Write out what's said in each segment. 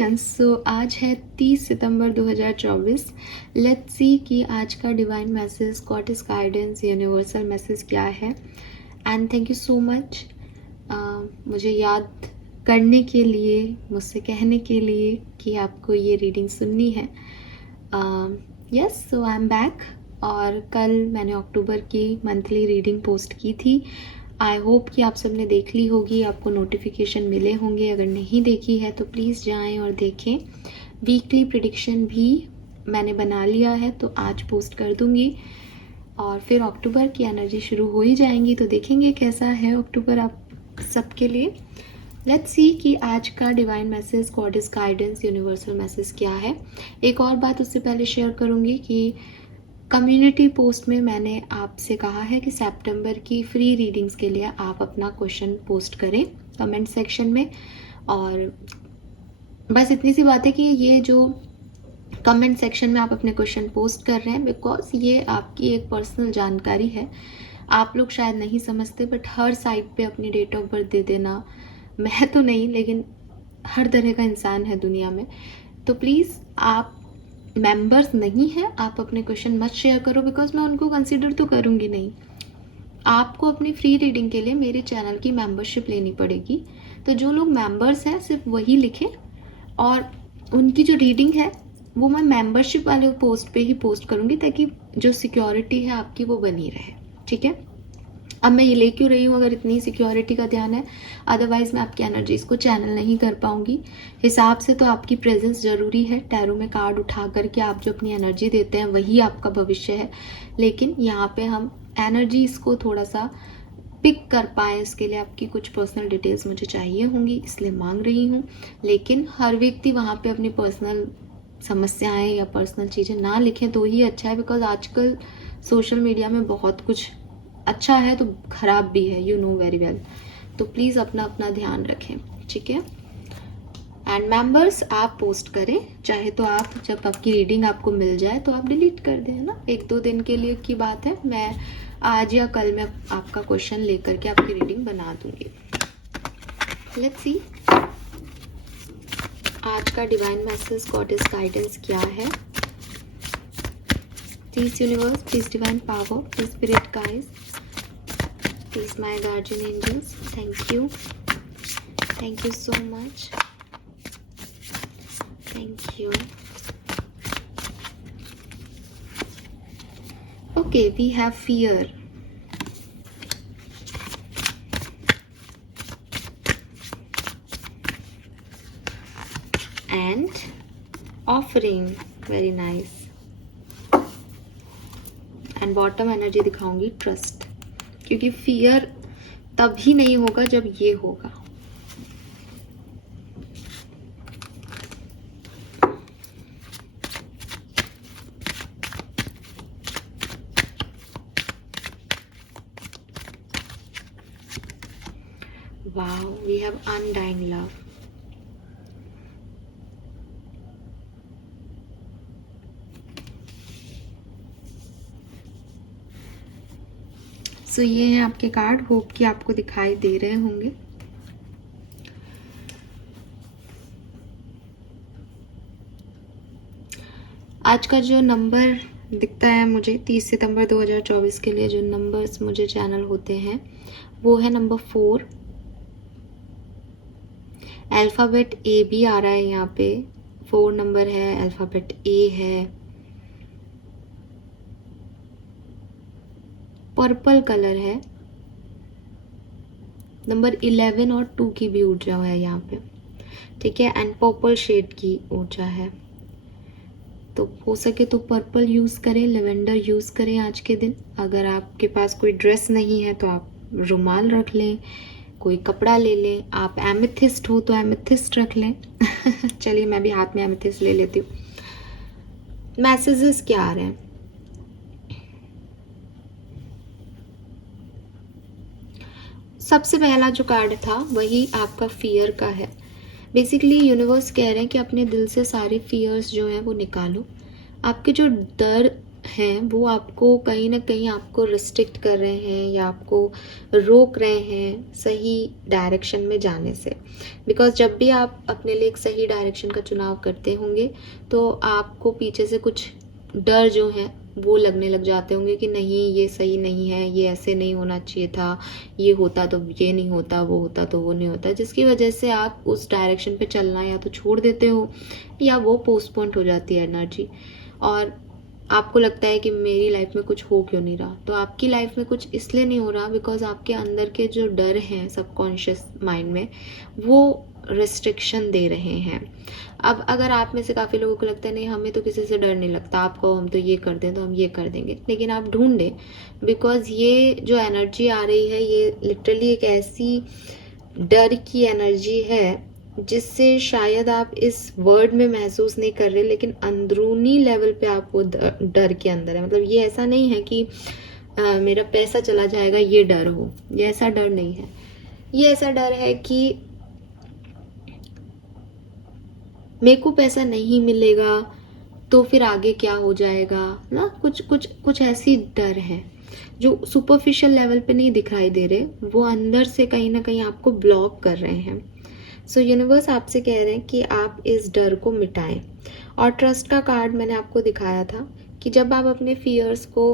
Aquarians. सो आज है 30 सितंबर 2024। Let's see कि आज का divine message, goddess guidance, universal message क्या है। And thank you so much मुझे याद करने के लिए, मुझसे कहने के लिए कि आपको ये रीडिंग सुननी है। Yes, so I am back. और कल मैंने अक्टूबर की मंथली रीडिंग पोस्ट की थी। आई होप कि आप सबने देख ली होगी, आपको नोटिफिकेशन मिले होंगे। अगर नहीं देखी है तो प्लीज़ जाएं और देखें। वीकली प्रिडिक्शन भी मैंने बना लिया है, तो आज पोस्ट कर दूंगी। और फिर अक्टूबर की एनर्जी शुरू हो ही जाएंगी, तो देखेंगे कैसा है अक्टूबर आप सबके लिए। लेट्स सी कि आज का divine message, goddess guidance, universal message क्या है। एक और बात उससे पहले शेयर करूंगी कि कम्युनिटी पोस्ट में मैंने आपसे कहा है कि सितंबर की फ्री रीडिंग्स के लिए आप अपना क्वेश्चन पोस्ट करें कमेंट सेक्शन में। और बस इतनी सी बात है कि ये जो कमेंट सेक्शन में आप अपने क्वेश्चन पोस्ट कर रहे हैं, बिकॉज ये आपकी एक पर्सनल जानकारी है। आप लोग शायद नहीं समझते, बट हर साइट पे अपनी डेट ऑफ बर्थ दे देना, मैं तो नहीं लेकिन हर तरह का इंसान है दुनिया में। तो प्लीज़, आप मेंबर्स नहीं है, आप अपने क्वेश्चन मत शेयर करो, बिकॉज मैं उनको कंसीडर तो करूँगी नहीं। आपको अपनी फ्री रीडिंग के लिए मेरे चैनल की मेंबरशिप लेनी पड़ेगी। तो जो लोग मेंबर्स हैं सिर्फ वही लिखें, और उनकी जो रीडिंग है वो मैं मेंबरशिप वाले पोस्ट पे ही पोस्ट करूँगी, ताकि जो सिक्योरिटी है आपकी वो बनी रहे। ठीक है। अब मैं ये ले क्यों रही हूँ, अगर इतनी सिक्योरिटी का ध्यान है, अदरवाइज मैं आपकी एनर्जीज को चैनल नहीं कर पाऊंगी। हिसाब से तो आपकी प्रेजेंस जरूरी है। टैरो में कार्ड उठा करके आप जो अपनी एनर्जी देते हैं वही आपका भविष्य है, लेकिन यहाँ पे हम एनर्जीज को थोड़ा सा पिक कर पाए, इसके लिए आपकी कुछ पर्सनल डिटेल्स मुझे चाहिए होंगी, इसलिए मांग रही हूँ। लेकिन हर व्यक्ति वहाँ पे अपनी पर्सनल समस्याएं या पर्सनल चीज़ें ना लिखें तो ही अच्छा है, बिकॉज आजकल सोशल मीडिया में बहुत कुछ अच्छा है तो खराब भी है, यू नो वेरी वेल। तो प्लीज़ अपना अपना ध्यान रखें, ठीक है। एंड मेंबर्स, आप पोस्ट करें, चाहे तो आप जब आपकी रीडिंग आपको मिल जाए तो आप डिलीट कर दें, ना, 1-2 दिन के लिए की बात है। मैं आज या कल में आपका क्वेश्चन लेकर के आपकी रीडिंग बना दूंगी। लेट्स सी आज का डिवाइन मैसेज, गॉडेस गाइडेंस क्या है। Please universe, please divine power, please spirit guides, please my guardian angels, thank you, thank you so much, thank you. Okay, we have fear, and offering, very nice। And bottom energy दिखाऊंगी trust, क्योंकि fear तभी नहीं होगा जब ये होगा। Wow, we have undying love. So ये हैं आपके कार्ड, होप कि आपको दिखाई दे रहे होंगे। आज का जो नंबर दिखता है मुझे 30 सितंबर 2024 के लिए, जो नंबर्स मुझे चैनल होते हैं वो है नंबर 4। अल्फ़ाबेट ए भी आ रहा है यहाँ पे, 4 नंबर है, अल्फ़ाबेट ए है, पर्पल कलर है, नंबर 11 और 2 की भी ऊर्जा है यहाँ पे, ठीक है। एंड पर्पल शेड की ऊर्जा है, तो हो सके तो पर्पल यूज़ करें, लेवेंडर यूज़ करें आज के दिन। अगर आपके पास कोई ड्रेस नहीं है तो आप रुमाल रख लें, कोई कपड़ा ले लें। आप एमेथिस्ट हो तो एमेथिस्ट रख लें। चलिए मैं भी हाथ में एमेथिस्ट ले लेती हूँ। मैसेजेस क्या आ रहे हैं, सबसे पहला जो कार्ड था वही आपका फियर का है। बेसिकली यूनिवर्स कह रहे हैं कि अपने दिल से सारे फियर्स जो हैं वो निकालो। आपके जो डर हैं वो आपको कहीं ना कहीं आपको रिस्ट्रिक्ट कर रहे हैं या आपको रोक रहे हैं सही डायरेक्शन में जाने से। बिकॉज जब भी आप अपने लिए एक सही डायरेक्शन का चुनाव करते होंगे तो आपको पीछे से कुछ डर जो है वो लगने लग जाते होंगे कि नहीं ये सही नहीं है, ये ऐसे नहीं होना चाहिए था, ये होता तो ये नहीं होता, वो होता तो वो नहीं होता, जिसकी वजह से आप उस डायरेक्शन पे चलना या तो छोड़ देते हो या वो पोस्टपोन्ड हो जाती है एनर्जी। और आपको लगता है कि मेरी लाइफ में कुछ हो क्यों नहीं रहा। तो आपकी लाइफ में कुछ इसलिए नहीं हो रहा बिकॉज आपके अंदर के जो डर हैं सबकॉन्शियस माइंड में वो रिस्ट्रिक्शन दे रहे हैं। अब अगर आप में से काफ़ी लोगों को लगता है नहीं हमें तो किसी से डर नहीं लगता, आपको हम तो ये कर दें तो हम ये कर देंगे, लेकिन आप ढूंढें बिकॉज ये जो एनर्जी आ रही है ये लिटरली एक ऐसी डर की एनर्जी है जिससे शायद आप इस वर्ड में महसूस नहीं कर रहे, लेकिन अंदरूनी लेवल पे आप वो डर के अंदर है। मतलब ये ऐसा नहीं है कि मेरा पैसा चला जाएगा ये डर हो, ये ऐसा डर नहीं है। ये ऐसा डर है कि मेरे को पैसा नहीं मिलेगा तो फिर आगे क्या हो जाएगा ना, कुछ कुछ कुछ ऐसी डर है जो सुपरफिशियल लेवल पे नहीं दिखाई दे रहे, वो अंदर से कहीं ना कहीं आपको ब्लॉक कर रहे हैं। सो यूनिवर्स आपसे कह रहे हैं कि आप इस डर को मिटाएं। और ट्रस्ट का कार्ड मैंने आपको दिखाया था कि जब आप अपने फियर्स को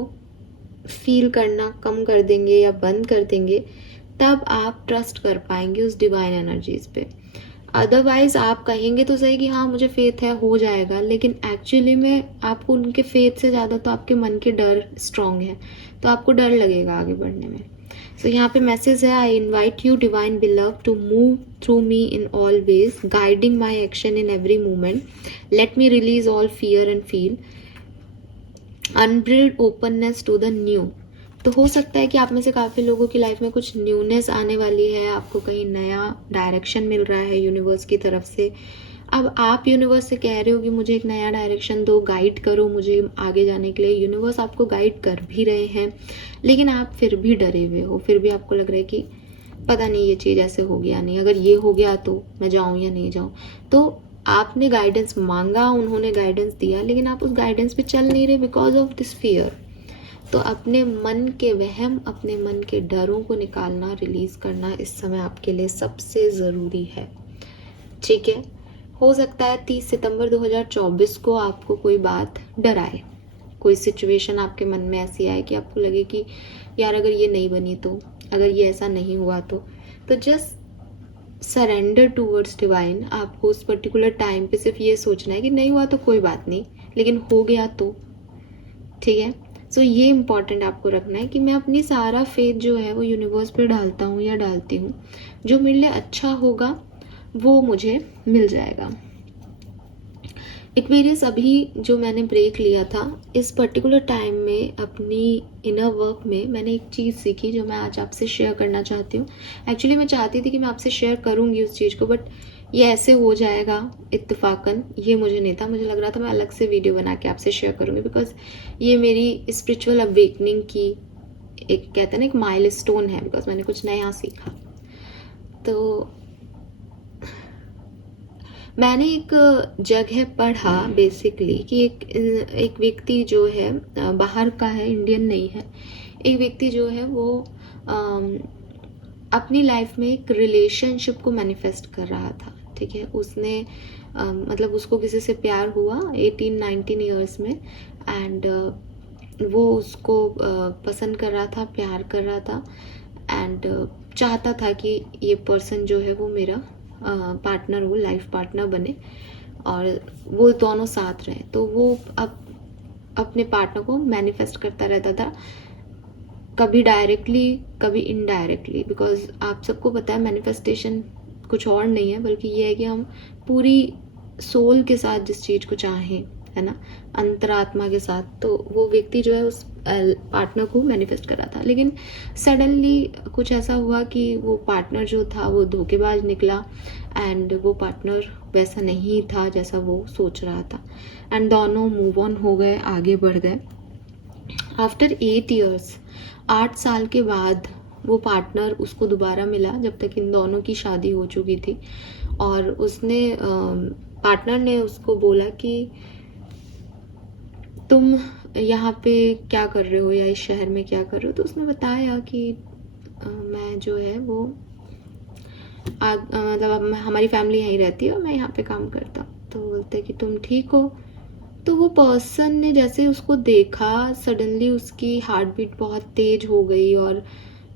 फील करना कम कर देंगे या बंद कर देंगे तब आप ट्रस्ट कर पाएंगे उस डिवाइन एनर्जीज पे। अदरवाइज आप कहेंगे तो सही कि हाँ मुझे फेथ है हो जाएगा, लेकिन एक्चुअली में आपको उनके फेथ से ज़्यादा तो आपके मन के डर स्ट्रांग है, तो आपको डर लगेगा आगे बढ़ने में। सो यहाँ पे मैसेज है, I invite you divine beloved to move through me in all ways, guiding my action in every moment, let me release all fear and feel unbridled openness to the new. तो हो सकता है कि आप में से काफ़ी लोगों की लाइफ में कुछ न्यूनेस आने वाली है, आपको कहीं नया डायरेक्शन मिल रहा है यूनिवर्स की तरफ से। अब आप यूनिवर्स से कह रहे हो कि मुझे एक नया डायरेक्शन दो, गाइड करो मुझे आगे जाने के लिए। यूनिवर्स आपको गाइड कर भी रहे हैं, लेकिन आप फिर भी डरे हुए हो, फिर भी आपको लग रहा है कि पता नहीं ये चीज़ ऐसे हो गया नहीं, अगर ये हो गया तो मैं जाऊँ या नहीं जाऊँ। तो आपने गाइडेंस मांगा, उन्होंने गाइडेंस दिया, लेकिन आप उस गाइडेंस पे चल नहीं रहे बिकॉज ऑफ दिस फियर। तो अपने मन के वहम, अपने मन के डरों को निकालना, रिलीज करना इस समय आपके लिए सबसे ज़रूरी है। ठीक है, हो सकता है 30 सितंबर 2024 को आपको कोई बात डराए, कोई सिचुएशन आपके मन में ऐसी आए कि आपको लगे कि यार अगर ये नहीं बनी तो, अगर ये ऐसा नहीं हुआ तो जस्ट सरेंडर टूवर्ड्स डिवाइन। आपको उस पर्टिकुलर टाइम पे सिर्फ ये सोचना है कि नहीं हुआ तो कोई बात नहीं, लेकिन हो गया तो ठीक है। सो ये इम्पॉर्टेंट आपको रखना है कि मैं अपनी सारा फेथ जो है वो यूनिवर्स पे डालता हूँ या डालती हूँ, जो मेरे लिए अच्छा होगा वो मुझे मिल जाएगा। एक्वेरियस, अभी जो मैंने ब्रेक लिया था इस पर्टिकुलर टाइम में अपनी इनर वर्क में मैंने एक चीज़ सीखी जो मैं आज आपसे शेयर करना चाहती हूँ। एक्चुअली मैं चाहती थी कि मैं आपसे शेयर करूँगी उस चीज़ को, बट ये ऐसे हो जाएगा इत्तेफाकन, ये मुझे नहीं था। मुझे लग रहा था मैं अलग से वीडियो बना के आपसे शेयर करूँगी बिकॉज ये मेरी स्पिरिचुअल अवेकनिंग की एक कहते हैं ना एक माइलस्टोन है, बिकॉज मैंने कुछ नया सीखा। तो मैंने एक जगह पढ़ा बेसिकली कि एक व्यक्ति जो है बाहर का है, इंडियन नहीं है, एक व्यक्ति जो है वो अपनी लाइफ में एक रिलेशनशिप को मैनिफेस्ट कर रहा था। ठीक है, उसने मतलब उसको किसी से प्यार हुआ 18-19 ईयर्स में, एंड वो उसको पसंद कर रहा था, प्यार कर रहा था, एंड चाहता था कि ये पर्सन जो है वो मेरा पार्टनर हो, लाइफ पार्टनर बने और वो दोनों साथ रहे। तो वो अब अपने पार्टनर को मैनिफेस्ट करता रहता था, कभी डायरेक्टली कभी इनडायरेक्टली, बिकॉज आप सबको पता है मैनिफेस्टेशन कुछ और नहीं है बल्कि ये है कि हम पूरी सोल के साथ जिस चीज़ को चाहें, है ना, अंतरात्मा के साथ। तो वो व्यक्ति जो है उस पार्टनर को मैनिफेस्ट कर रहा था, लेकिन सडनली कुछ ऐसा हुआ कि वो पार्टनर जो था वो धोखेबाज निकला, एंड वो पार्टनर वैसा नहीं था जैसा वो सोच रहा था, एंड दोनों मूव ऑन हो गए, आगे बढ़ गए। आफ्टर 8 ईयर्स, 8 साल के बाद वो पार्टनर उसको दोबारा मिला, जब तक इन दोनों की शादी हो चुकी थी। और उसने पार्टनर ने उसको बोला कि तुम यहाँ पे क्या कर रहे हो या इस शहर में क्या कर रहे हो? तो उसने बताया कि मैं जो है वो मतलब अब हमारी फैमिली यहीं रहती है और मैं यहाँ पे काम करता हूँ। तो बोलते कि तुम ठीक हो? तो वो पर्सन ने जैसे उसको देखा, सडनली उसकी हार्ट बीट बहुत तेज हो गई और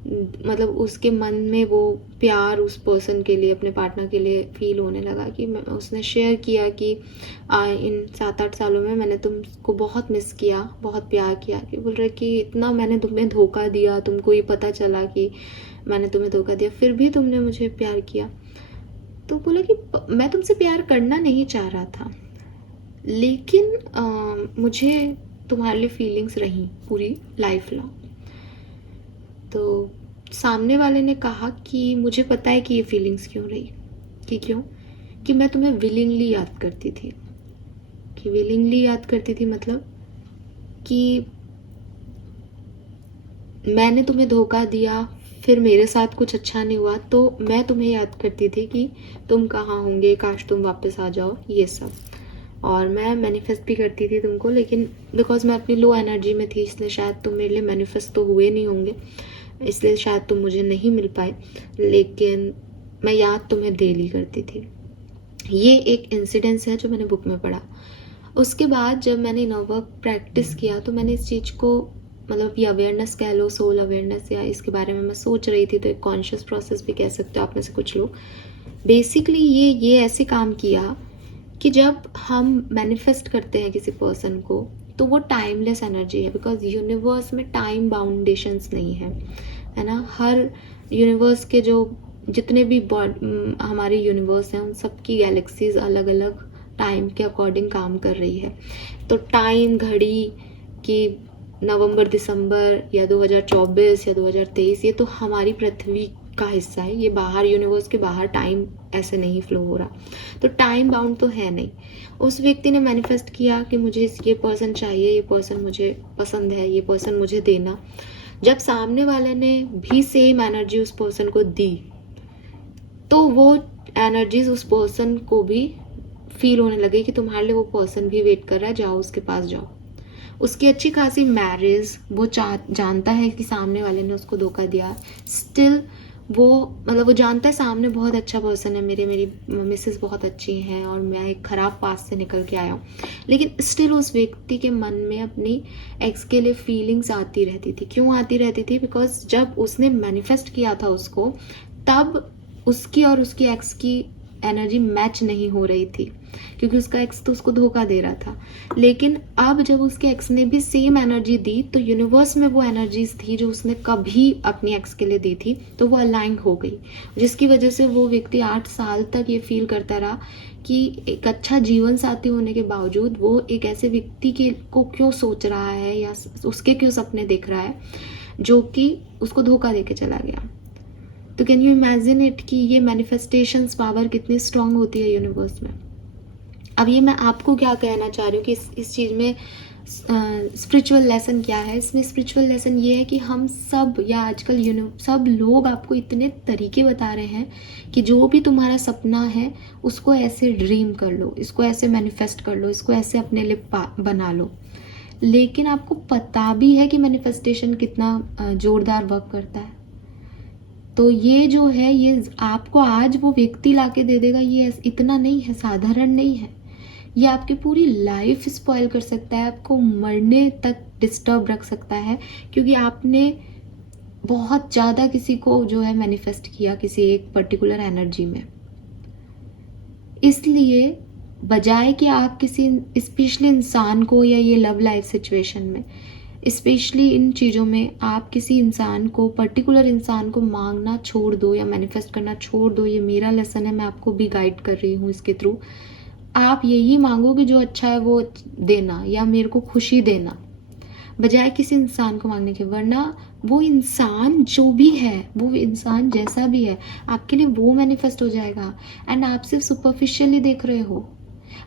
मतलब उसके मन में वो प्यार उस पर्सन के लिए, अपने पार्टनर के लिए फील होने लगा। कि उसने शेयर किया कि इन 7-8 सालों में मैंने तुमको बहुत मिस किया, बहुत प्यार किया। कि बोल रहे कि इतना मैंने तुम्हें धोखा दिया, तुमको ये पता चला कि मैंने तुम्हें धोखा दिया, फिर भी तुमने मुझे प्यार किया। तो बोला कि मैं तुमसे प्यार करना नहीं चाह रहा था, लेकिन मुझे तुम्हारे लिए फीलिंग्स रही पूरी लाइफ लॉन्ग। तो सामने वाले ने कहा कि मुझे पता है कि ये फीलिंग्स क्यों रही। कि क्यों? कि मैं तुम्हें विलिंगली याद करती थी। कि विलिंगली याद करती थी मतलब कि मैंने तुम्हें धोखा दिया, फिर मेरे साथ कुछ अच्छा नहीं हुआ, तो मैं तुम्हें याद करती थी कि तुम कहाँ होंगे, काश तुम वापस आ जाओ, ये सब। और मैं मैनिफेस्ट भी करती थी तुमको, लेकिन बिकॉज मैं अपनी लो एनर्जी में थी, इसलिए शायद तुम मेरे लिए मैनिफेस्ट तो हुए नहीं होंगे, इसलिए शायद तुम मुझे नहीं मिल पाए, लेकिन मैं याद तुम्हें डेली करती थी। ये एक इंसिडेंस है जो मैंने बुक में पढ़ा। उसके बाद जब मैंने इनर वर्क प्रैक्टिस किया तो मैंने इस चीज़ को, मतलब ये अवेयरनेस कह लो, सोल अवेयरनेस, या इसके बारे में मैं सोच रही थी, तो एक कॉन्शियस प्रोसेस भी कह सकते हो आप में से कुछ लोग। बेसिकली ये ऐसे काम किया कि जब हम मैनिफेस्ट करते हैं किसी पर्सन को, तो वो टाइमलेस एनर्जी है, बिकॉज यूनिवर्स में टाइम बाउंडेशंस नहीं है ना। हर यूनिवर्स के जो जितने भी हमारे यूनिवर्स हैं, उन सब की गैलेक्सीज अलग अलग टाइम के अकॉर्डिंग काम कर रही है। तो टाइम घड़ी कि नवंबर दिसंबर या 2024 या 2023, ये तो हमारी पृथ्वी का हिस्सा है, ये बाहर यूनिवर्स के बाहर टाइम ऐसे नहीं फ्लो हो रहा, तो टाइम बाउंड तो है नहीं। उस व्यक्ति ने मैनिफेस्ट किया कि मुझे ये पर्सन चाहिए, ये पर्सन मुझे पसंद है, ये पर्सन मुझे देना। जब सामने वाले ने भी सेम एनर्जी उस पर्सन को दी, तो वो एनर्जीज उस पर्सन को भी फील होने लगे कि तुम्हारे लिए वो पर्सन भी वेट कर रहा है, जाओ उसके पास जाओ। उसकी अच्छी खासी मैरिज, वो जानता है कि सामने वाले ने उसको धोखा दिया, स्टिल वो मतलब वो जानता है सामने बहुत अच्छा पर्सन है, मेरी मिसेस बहुत अच्छी हैं और मैं एक ख़राब पास से निकल के आया हूँ, लेकिन स्टिल उस व्यक्ति के मन में अपनी एक्स के लिए फीलिंग्स आती रहती थी। क्यों आती रहती थी? बिकॉज जब उसने मैनिफेस्ट किया था उसको, तब उसकी और उसकी एक्स की एनर्जी मैच नहीं हो रही थी, क्योंकि उसका एक्स तो उसको धोखा दे रहा था। लेकिन अब जब उसके एक्स ने भी सेम एनर्जी दी, तो यूनिवर्स में वो एनर्जीज थी जो उसने कभी अपनी एक्स के लिए दी थी, तो वो अलाइन हो गई, जिसकी वजह से वो व्यक्ति 8 साल तक ये फील करता रहा कि एक अच्छा जीवन साथी होने के बावजूद वो एक ऐसे व्यक्ति के को क्यों सोच रहा है या उसके क्यों सपने देख रहा है जो कि उसको धोखा दे के चला गया। तो कैन यू इमेजिन इट कि ये मैनिफेस्टेशंस पावर कितनी स्ट्रांग होती है यूनिवर्स में। अब ये मैं आपको क्या कहना चाह रही हूँ कि इस चीज़ में स्पिरिचुअल लेसन क्या है। इसमें स्पिरिचुअल लेसन ये है कि हम सब, या आजकल सब लोग आपको इतने तरीके बता रहे हैं कि जो भी तुम्हारा सपना है उसको ऐसे ड्रीम कर लो, इसको ऐसे मैनिफेस्ट कर लो, इसको ऐसे अपने लिए बना लो। लेकिन आपको पता भी है कि मैनिफेस्टेशन कितना जोरदार वर्क करता है। तो ये जो है, ये आपको आज वो व्यक्ति लाके दे देगा, ये इतना नहीं है, साधारण नहीं है। ये आपकी पूरी लाइफ स्पॉइल कर सकता है, आपको मरने तक डिस्टर्ब रख सकता है, क्योंकि आपने बहुत ज़्यादा किसी को जो है मैनिफेस्ट किया किसी एक पर्टिकुलर एनर्जी में। इसलिए बजाय कि आप किसी स्पेशली इंसान को, या ये लव लाइफ सिचुएशन में स्पेशली इन चीज़ों में, आप किसी इंसान को, पर्टिकुलर इंसान को मांगना छोड़ दो या मैनिफेस्ट करना छोड़ दो। ये मेरा लेसन है, मैं आपको भी गाइड कर रही हूँ इसके थ्रू। आप यही मांगो कि जो अच्छा है वो देना, या मेरे को खुशी देना, बजाय किसी इंसान को मांगने के। वरना वो इंसान जो भी है, वो इंसान जैसा भी है, आपके लिए वो मैनिफेस्ट हो जाएगा। एंड आप सिर्फ सुपरफिशियली देख रहे हो,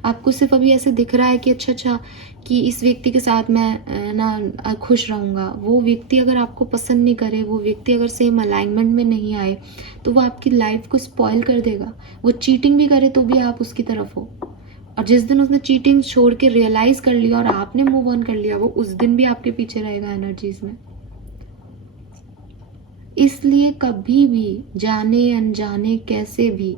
आपको सिर्फ अभी ऐसे दिख रहा है कि अच्छा कि इस व्यक्ति के साथ मैं ना खुश रहूँगा। वो व्यक्ति अगर आपको पसंद नहीं करे, वो व्यक्ति अगर सेम अलाइनमेंट में नहीं आए, तो वो आपकी लाइफ को स्पॉइल कर देगा। वो चीटिंग भी करे तो भी आप उसकी तरफ हो, और जिस दिन उसने चीटिंग छोड़ के रियलाइज कर लिया और आपने मूव ऑन कर लिया, वो उस दिन भी आपके पीछे रहेगा एनर्जीज में। इसलिए कभी भी जाने अनजाने कैसे भी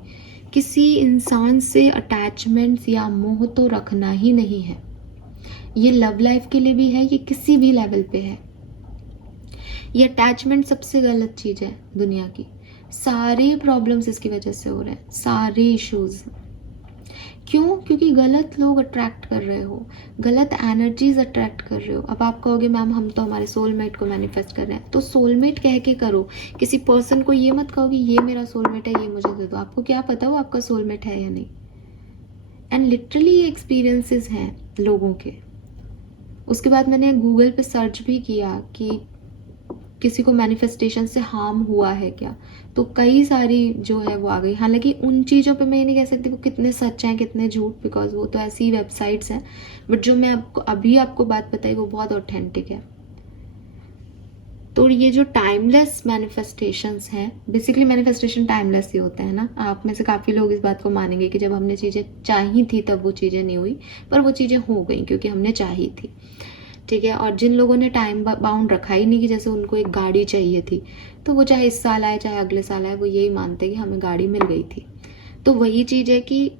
किसी इंसान से अटैचमेंट्स या मोह तो रखना ही नहीं है। ये लव लाइफ के लिए भी है, ये किसी भी लेवल पे है। ये अटैचमेंट सबसे गलत चीज है दुनिया की। सारे प्रॉब्लम्स इसकी वजह से हो रहे हैं, सारे इश्यूज। क्यों? क्योंकि गलत लोग अट्रैक्ट कर रहे हो, गलत एनर्जीज अट्रैक्ट कर रहे हो। अब आप कहोगे मैम हम तो हमारे सोलमेट को मैनिफेस्ट कर रहे हैं, तो सोलमेट कह के करो। किसी पर्सन को ये मत कहो कि ये मेरा सोलमेट है, ये मुझे दे दो। आपको क्या पता वो आपका सोलमेट है या नहीं। एंड लिटरली ये एक्सपीरियंसेस हैं लोगों के। उसके बाद मैंने गूगल पे सर्च भी किया कि किसी को मैनिफेस्टेशन से हार्म हुआ है क्या, तो कई सारी जो है वो आ गई। हालांकि उन चीज़ों पे मैं ये नहीं कह सकती वो कितने सच हैं कितने झूठ, बिकॉज वो तो ऐसी वेबसाइट्स हैं। बट जो मैं आपको बात बताई वो बहुत ऑथेंटिक है। तो ये जो टाइमलेस मैनिफेस्टेशंस हैं, बेसिकली मैनिफेस्टेशन टाइमलेस ही होते हैं ना। आप में से काफ़ी लोग इस बात को मानेंगे कि जब हमने चीज़ें चाही थी तब वो चीज़ें नहीं हुई, पर वो चीज़ें हो गई क्योंकि हमने चाही थी। ठीक है। और जिन लोगों ने टाइम बाउंड रखा ही नहीं कि जैसे उनको एक गाड़ी चाहिए थी, तो वो चाहे इस साल आए चाहे अगले साल आए, वो यही मानते कि हमें गाड़ी मिल गई थी। तो वही चीज़ है कि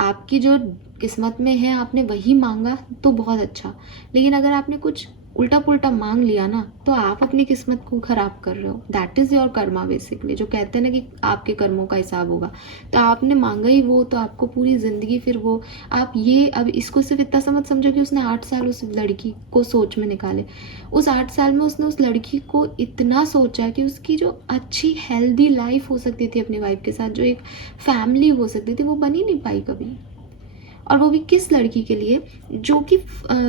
आपकी जो किस्मत में है आपने वही मांगा तो बहुत अच्छा, लेकिन अगर आपने कुछ उल्टा पुल्टा मांग लिया ना तो आप अपनी किस्मत को खराब कर रहे हो। That is your Karma basically. जो कहते हैं ना कि आपके कर्मों का हिसाब होगा, तो आपने मांगा ही वो, तो आपको पूरी जिंदगी फिर वो। आप ये अब इसको सिर्फ इतना समझ समझो कि उसने 8 साल उस लड़की को सोच में निकाले। उस 8 साल में उसने उस लड़की को इतना सोचा कि उसकी जो अच्छी हेल्दी लाइफ हो सकती थी अपनी वाइफ के साथ, जो एक फैमिली हो सकती थी, वो बन ही नहीं पाई कभी। और वो भी किस लड़की के लिए जो कि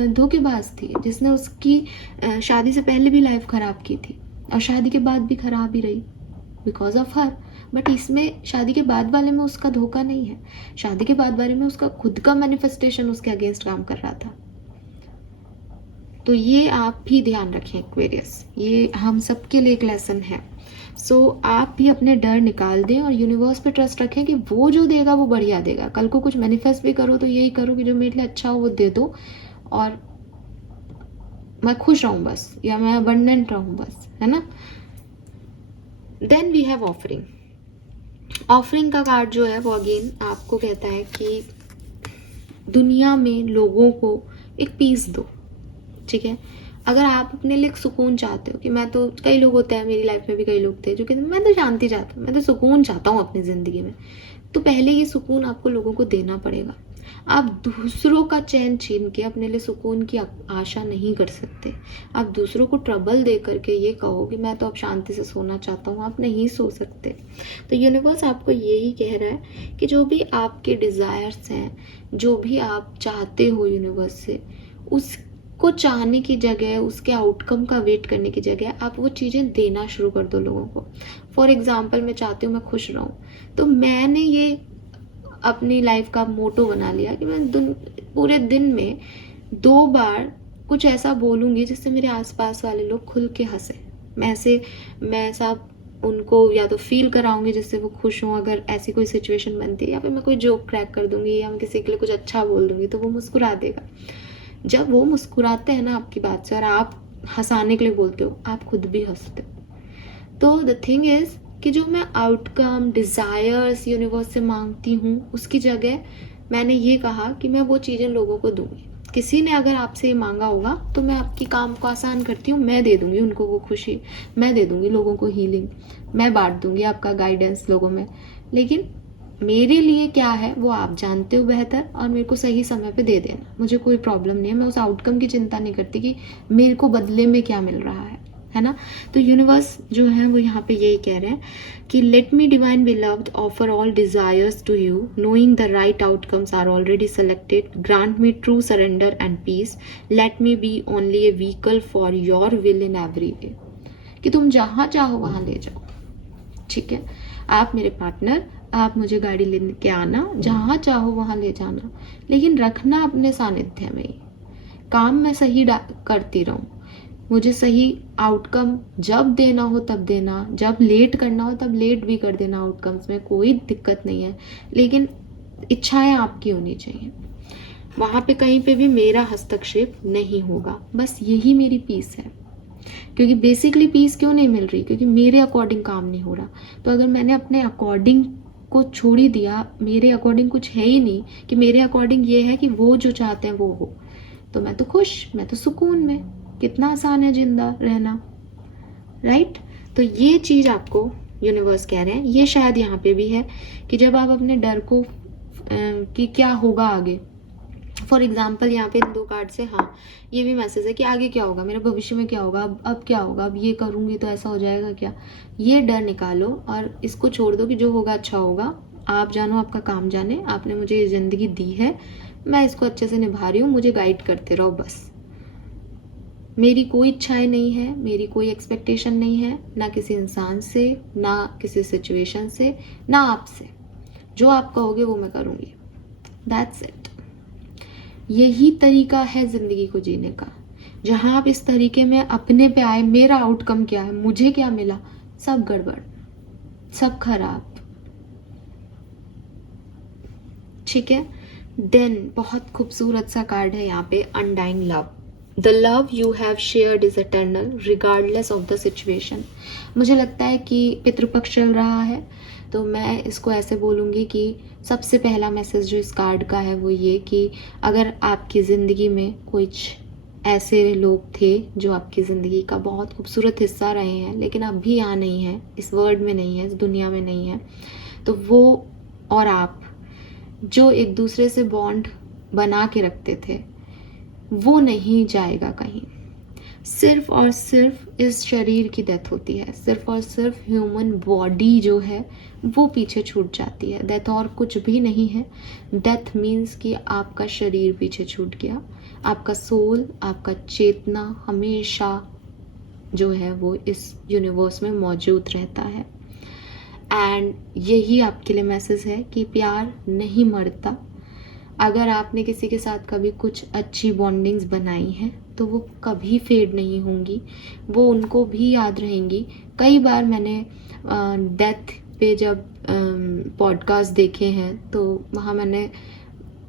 धोखेबाज थी, जिसने उसकी शादी से पहले भी लाइफ खराब की थी और शादी के बाद भी खराब ही रही बिकॉज ऑफ हर। बट इसमें शादी के बाद वाले में उसका धोखा नहीं है, शादी के बाद वाले में उसका खुद का मैनिफेस्टेशन उसके अगेंस्ट काम कर रहा था। तो ये आप भी ध्यान रखें एक्वेरियस, ये हम सबके लिए एक लेसन है। सो आप भी अपने डर निकाल दें और यूनिवर्स पे ट्रस्ट रखें कि वो जो देगा वो बढ़िया देगा। कल को कुछ मैनिफेस्ट भी करो तो यही करो कि जो मेरे लिए अच्छा हो वो दे दो, और मैं खुश रहूं बस, या मैं अबंडेंट रहूं बस, है ना। Then we have offering. Offering का कार्ड जो है वो अगेन आपको कहता है कि दुनिया में लोगों को एक पीस दो। ठीक है। अगर आप अपने लिए सुकून चाहते हो, कि मैं तो, कई लोग होते हैं, मेरी लाइफ में भी कई लोग थे जो कहते हैं मैं तो शांति चाहता हूँ, मैं तो सुकून चाहता हूँ अपनी ज़िंदगी में, तो पहले ये सुकून आपको लोगों को देना पड़ेगा। आप दूसरों का चैन छीन के अपने लिए सुकून की आशा नहीं कर सकते। आप दूसरों को ट्रबल दे करके ये कहो कि मैं तो अब शांति से सोना चाहता हूँ, आप नहीं सो सकते। तो यूनिवर्स आपको यही कह रहा है कि जो भी आपके डिज़ायर्स हैं, जो भी आप चाहते हो यूनिवर्स से, उसको चाहने की जगह, उसके आउटकम का वेट करने की जगह आप वो चीज़ें देना शुरू कर दो लोगों को। फॉर एग्जाम्पल, मैं चाहती हूँ मैं खुश रहूँ, तो मैंने ये अपनी लाइफ का मोटो बना लिया कि मैं पूरे दिन में 2 बार कुछ ऐसा बोलूँगी जिससे मेरे आसपास वाले लोग खुल के हंसे। मैं ऐसा उनको या तो फील कराऊंगी जिससे वो खुश हों अगर ऐसी कोई सिचुएशन बनती है, या फिर मैं कोई जोक क्रैक कर दूंगी, या मैं किसी के लिए कुछ अच्छा बोल दूंगी तो वो मुस्कुरा देगा। जब वो मुस्कुराते हैं ना आपकी बात से और आप हंसाने के लिए बोलते हो, आप खुद भी हंसते हो। तो द थिंग इज कि जो मैं आउटकम डिज़ायर्स यूनिवर्स से मांगती हूँ, उसकी जगह मैंने ये कहा कि मैं वो चीज़ें लोगों को दूंगी। किसी ने अगर आपसे ये मांगा होगा तो मैं आपकी काम को आसान करती हूँ, मैं दे दूंगी उनको वो खुशी, मैं दे दूंगी लोगों को हीलिंग, मैं बांट दूंगी आपका गाइडेंस लोगों में। लेकिन मेरे लिए क्या है वो आप जानते हो बेहतर, और मेरे को सही समय पे दे देना, मुझे कोई प्रॉब्लम नहीं है। मैं उस आउटकम की चिंता नहीं करती कि मेरे को बदले में क्या मिल रहा है ना। तो यूनिवर्स जो है वो यहाँ पे यही कह रहे हैं कि let me divine beloved offer all desires to you, knowing the right outcomes are already selected, grant me true surrender and peace, let me be only a vehicle for your will in every way. कि तुम जहाँ चाहो वहाँ ले जाओ, ठीक है। आप मेरे पार्टनर, आप मुझे गाड़ी लेके आना, जहाँ चाहो वहाँ ले जाना, लेकिन रखना अपने सानिध्य में ही। काम मैं सही करती रहूँ, मुझे सही आउटकम जब देना हो तब देना, जब लेट करना हो तब लेट भी कर देना आउटकम्स में, कोई दिक्कत नहीं है। लेकिन इच्छाएं आपकी होनी चाहिए, वहाँ पे कहीं पे भी मेरा हस्तक्षेप नहीं होगा। बस यही मेरी पीस है। क्योंकि बेसिकली पीस क्यों नहीं मिल रही, क्योंकि मेरे अकॉर्डिंग काम नहीं हो रहा। तो अगर मैंने अपने अकॉर्डिंग को छोड़ ही दिया, मेरे अकॉर्डिंग कुछ है ही नहीं, कि मेरे अकॉर्डिंग ये है कि वो जो चाहते हैं वो हो, तो मैं तो खुश, मैं तो सुकून में। कितना आसान है जिंदा रहना, राइट? तो ये चीज़ आपको यूनिवर्स कह रहे हैं। ये शायद यहाँ पे भी है कि जब आप अपने डर को कि क्या होगा आगे, फॉर एग्जाम्पल यहाँ पे 2 कार्ड से, हाँ, ये भी मैसेज है कि आगे क्या होगा, मेरे भविष्य में क्या होगा, अब क्या होगा, अब ये करूँगी तो ऐसा हो जाएगा क्या। ये डर निकालो और इसको छोड़ दो कि जो होगा अच्छा होगा। आप जानो, आपका काम जाने। आपने मुझे ये ज़िंदगी दी है, मैं इसको अच्छे से निभा रही हूँ, मुझे गाइड करते रहो बस। मेरी कोई इच्छाएं नहीं है, मेरी कोई एक्सपेक्टेशन नहीं है, ना किसी इंसान से, ना किसी सिचुएशन से, ना आपसे। जो आप कहोगे वो मैं करूँगी। That's it. यही तरीका है ज़िंदगी को जीने का। जहाँ आप इस तरीके में अपने पे आए, मेरा आउटकम क्या है, मुझे क्या मिला, सब गड़बड़, सब खराब। ठीक है। देन बहुत खूबसूरत सा कार्ड है यहाँ पे, undying love. The love you have shared is eternal regardless of the situation. मुझे लगता है कि पितृपक्ष चल रहा है, तो मैं इसको ऐसे बोलूँगी कि सबसे पहला मैसेज जो इस कार्ड का है वो ये कि अगर आपकी ज़िंदगी में कुछ ऐसे लोग थे जो आपकी ज़िंदगी का बहुत खूबसूरत हिस्सा रहे हैं, लेकिन अब भी यहाँ नहीं है, इस वर्ल्ड में नहीं है, इस दुनिया में नहीं है, तो वो और आप जो एक दूसरे से बॉन्ड बना के रखते थे, वो नहीं जाएगा कहीं। सिर्फ और सिर्फ इस शरीर की डेथ होती है, सिर्फ और सिर्फ ह्यूमन बॉडी जो है वो पीछे छूट जाती है। डेथ और कुछ भी नहीं है। डेथ मीन्स कि आपका शरीर पीछे छूट गया, आपका सोल, आपका चेतना हमेशा जो है वो इस यूनिवर्स में मौजूद रहता है। एंड यही आपके लिए मैसेज है कि प्यार नहीं मरता। अगर आपने किसी के साथ कभी कुछ अच्छी बॉन्डिंग्स बनाई हैं तो वो कभी फेड नहीं होंगी, वो उनको भी याद रहेंगी। कई बार मैंने डेथ पे जब पॉडकास्ट देखे हैं तो वहाँ मैंने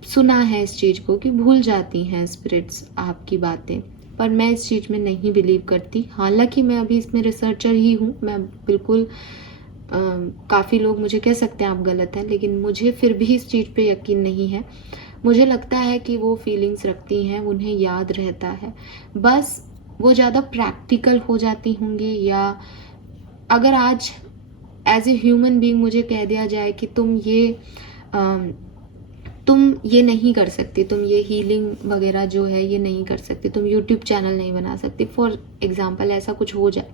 सुना है इस चीज़ को कि भूल जाती हैं स्पिरिट्स आपकी बातें, पर मैं इस चीज़ में नहीं बिलीव करती। हालांकि मैं अभी इसमें रिसर्चर ही हूँ, मैं बिल्कुल काफ़ी लोग मुझे कह सकते हैं आप गलत हैं, लेकिन मुझे फिर भी इस चीज़ पे यकीन नहीं है। मुझे लगता है कि वो फीलिंग्स रखती हैं, उन्हें याद रहता है, बस वो ज़्यादा प्रैक्टिकल हो जाती होंगी। या अगर आज एज ए ह्यूमन बीइंग मुझे कह दिया जाए कि तुम ये नहीं कर सकती, तुम ये हीलिंग वगैरह जो है ये नहीं कर सकती, तुम यूट्यूब चैनल नहीं बना सकती, फॉर एग्जाम्पल ऐसा कुछ हो जाए,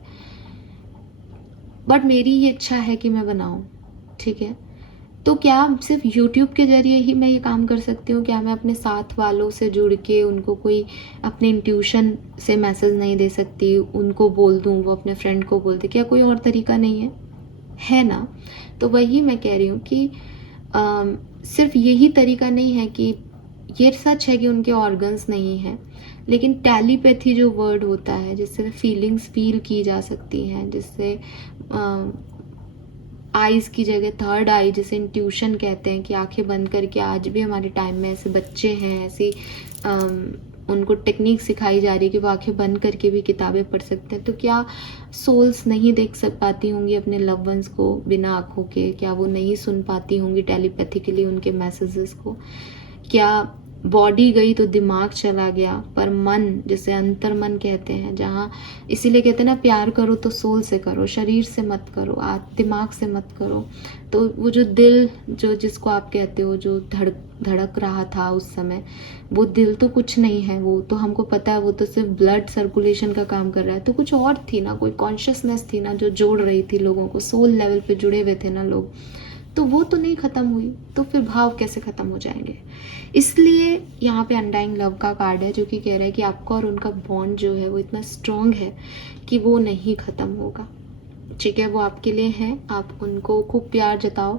बट मेरी ये इच्छा है कि मैं बनाऊं, ठीक है, तो क्या सिर्फ YouTube के जरिए ही मैं ये काम कर सकती हूँ? क्या मैं अपने साथ वालों से जुड़ के उनको कोई अपने इंट्यूशन से मैसेज नहीं दे सकती, उनको बोल दूँ, वो अपने फ्रेंड को बोल दे? क्या कोई और तरीका नहीं है ना? तो वही मैं कह रही हूँ कि सिर्फ यही तरीका नहीं है कि ये सच है कि उनके ऑर्गन्स नहीं हैं, लेकिन टेलीपैथी जो वर्ड होता है जिससे फीलिंग्स फील की जा सकती हैं, जिससे आईज की जगह थर्ड आई जिसे इंट्यूशन कहते हैं, कि आंखें बंद करके आज भी हमारे टाइम में ऐसे बच्चे हैं, ऐसी उनको टेक्निक सिखाई जा रही है कि वो आंखें बंद करके भी किताबें पढ़ सकते हैं। तो क्या सोल्स नहीं देख पाती होंगी अपने लव वंस को बिना आंखों के? क्या वो नहीं सुन पाती होंगी टेलीपैथिकली उनके मैसेजेस को? क्या बॉडी गई तो दिमाग चला गया, पर मन, जिसे अंतर मन कहते हैं, जहाँ इसीलिए कहते हैं ना प्यार करो तो सोल से करो, शरीर से मत करो, दिमाग से मत करो। तो वो जो दिल, जो जिसको आप कहते हो, जो धड़क रहा था उस समय, वो दिल तो कुछ नहीं है, वो तो हमको पता है, वो तो सिर्फ ब्लड सर्कुलेशन का काम कर रहा है। तो कुछ और थी ना, कोई कॉन्शियसनेस थी ना जो जोड़ रही थी लोगों को, सोल लेवल पे जुड़े हुए थे ना लोग, तो वो तो नहीं खत्म हुई, तो फिर भाव कैसे खत्म हो जाएंगे? इसलिए यहाँ पे अनडाइंग लव का कार्ड है जो कि कह रहा है कि आपका और उनका बॉन्ड जो है वो इतना स्ट्रॉन्ग है कि वो नहीं खत्म होगा। ठीक है, वो आपके लिए है, आप उनको खूब प्यार जताओ।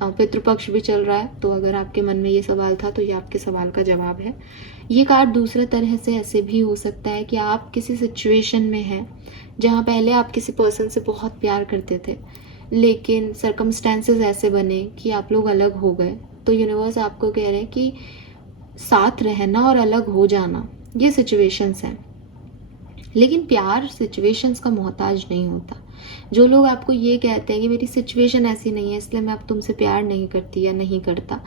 पितृपक्ष भी चल रहा है, तो अगर आपके मन में ये सवाल था तो ये आपके सवाल का जवाब है। ये कार्ड दूसरे तरह से ऐसे भी हो सकता है कि आप किसी सिचुएशन में हैं जहाँ पहले आप किसी पर्सन से बहुत प्यार करते थे, लेकिन सर्कमस्टेंसेस ऐसे बने कि आप लोग अलग हो गए, तो यूनिवर्स आपको कह रहे हैं कि साथ रहना और अलग हो जाना ये सिचुएशंस हैं, लेकिन प्यार सिचुएशंस का मोहताज नहीं होता। जो लोग आपको ये कहते हैं कि मेरी सिचुएशन ऐसी नहीं है इसलिए मैं अब तुमसे प्यार नहीं करती या नहीं करता,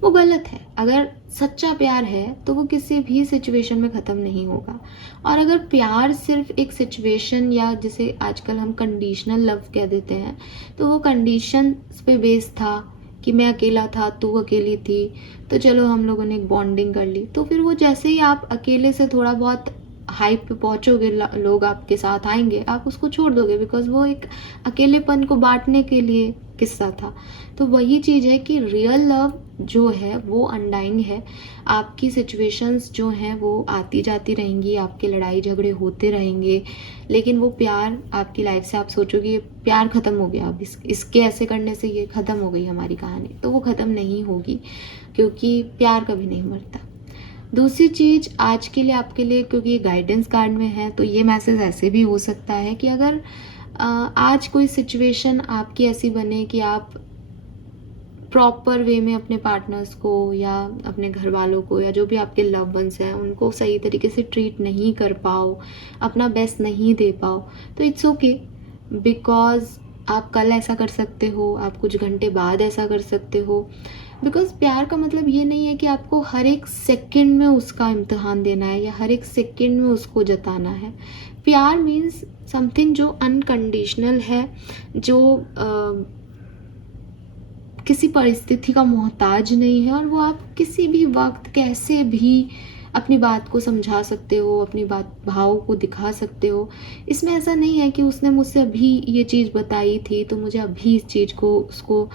वो गलत है। अगर सच्चा प्यार है तो वो किसी भी सिचुएशन में ख़त्म नहीं होगा। और अगर प्यार सिर्फ एक सिचुएशन या जिसे आजकल हम कंडीशनल लव कह देते हैं, तो वो कंडीशन पे बेस था कि मैं अकेला था, तू अकेली थी, तो चलो हम लोगों ने एक बॉन्डिंग कर ली। तो फिर वो जैसे ही आप अकेले से थोड़ा बहुत हाइप पे पहुंचोगे, लोग आपके साथ आएंगे, आप उसको छोड़ दोगे, बिकॉज वो एक अकेलेपन को बांटने के लिए किस्सा था। तो वही चीज़ है कि रियल लव जो है वो अनडाइंग है। आपकी सिचुएशंस जो हैं वो आती जाती रहेंगी, आपके लड़ाई झगड़े होते रहेंगे, लेकिन वो प्यार आपकी लाइफ से, आप सोचोगे ये प्यार ख़त्म हो गया, अब इसके ऐसे करने से ये ख़त्म हो गई हमारी कहानी, तो वो ख़त्म नहीं होगी, क्योंकि प्यार कभी नहीं मरता। दूसरी चीज़ आज के लिए आपके लिए, क्योंकि ये गाइडेंस कार्ड में है, तो ये मैसेज ऐसे भी हो सकता है कि अगर आज कोई सिचुएशन आपकी ऐसी बने कि आप प्रॉपर वे में अपने पार्टनर्स को या अपने घर वालों को या जो भी आपके लव वंस हैं उनको सही तरीके से ट्रीट नहीं कर पाओ, अपना बेस्ट नहीं दे पाओ, तो इट्स ओके, बिकॉज आप कल ऐसा कर सकते हो, आप कुछ घंटे बाद ऐसा कर सकते हो। बिकॉज प्यार का मतलब ये नहीं है कि आपको हर एक सेकंड में उसका इम्तिहान देना है या हर एक सेकंड में उसको जताना है। प्यार मीन्स समथिंग जो अनकंडीशनल है, जो किसी परिस्थिति का मोहताज नहीं है, और वो आप किसी भी वक्त कैसे भी अपनी बात को समझा सकते हो, अपनी बात भाव को दिखा सकते हो। इसमें ऐसा नहीं है कि उसने मुझसे अभी ये चीज़ बताई थी तो मुझे अभी इस चीज़ को उसको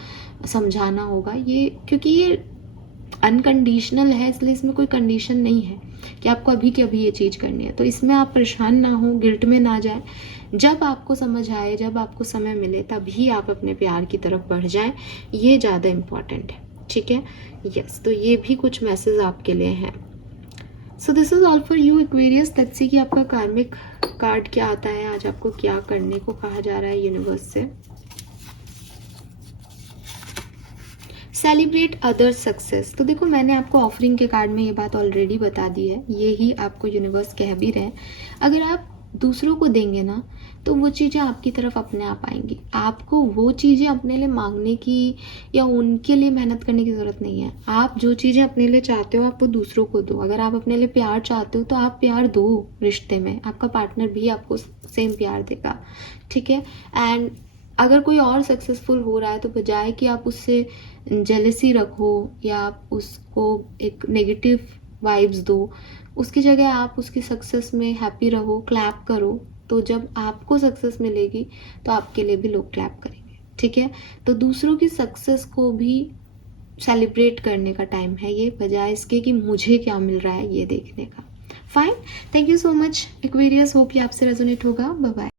समझाना होगा, ये क्योंकि ये अनकंडीशनल है, इसलिए इसमें कोई कंडीशन नहीं है कि आपको अभी के अभी ये चीज़ करनी है। तो इसमें आप परेशान ना हो, गिल्ट में ना जाए। जब आपको समझ आए, जब आपको समय मिले, तभी आप अपने प्यार की तरफ बढ़ जाएं, ये ज़्यादा इम्पॉर्टेंट है, ठीक है। यस, तो ये भी कुछ मैसेज आपके लिए हैं। So this is all for you Aquarius. Let's see कि आपका कार्मिक कार्ड क्या आता है, आज आपको क्या करने को कहा जा रहा है यूनिवर्स से। Celebrate other success. तो देखो, मैंने आपको ऑफरिंग के कार्ड में ये बात ऑलरेडी बता दी है, ये ही आपको यूनिवर्स कह भी रहे हैं। अगर आप दूसरों को देंगे ना, तो वो चीज़ें आपकी तरफ अपने आप आएंगी। आपको वो चीज़ें अपने लिए मांगने की या उनके लिए मेहनत करने की ज़रूरत नहीं है। आप जो चीज़ें अपने लिए चाहते हो आप वो दूसरों को दो। अगर आप अपने लिए प्यार चाहते हो तो आप प्यार दो रिश्ते में, आपका पार्टनर भी आपको सेम प्यार देगा, ठीक है। एंड अगर कोई और सक्सेसफुल हो रहा है तो बजाय कि आप उससे जेलसी रखो या आप उसको एक नेगेटिव वाइब्स दो, उसकी जगह आप उसकी सक्सेस में हैप्पी रहो, क्लैप करो। तो जब आपको सक्सेस मिलेगी तो आपके लिए भी लोग क्लैप करेंगे, ठीक है। तो दूसरों की सक्सेस को भी सेलिब्रेट करने का टाइम है ये, बजाय इसके कि मुझे क्या मिल रहा है ये देखने का। Fine, thank you so much Aquarius, hope कि आपसे रेजोनेट होगा। Bye bye.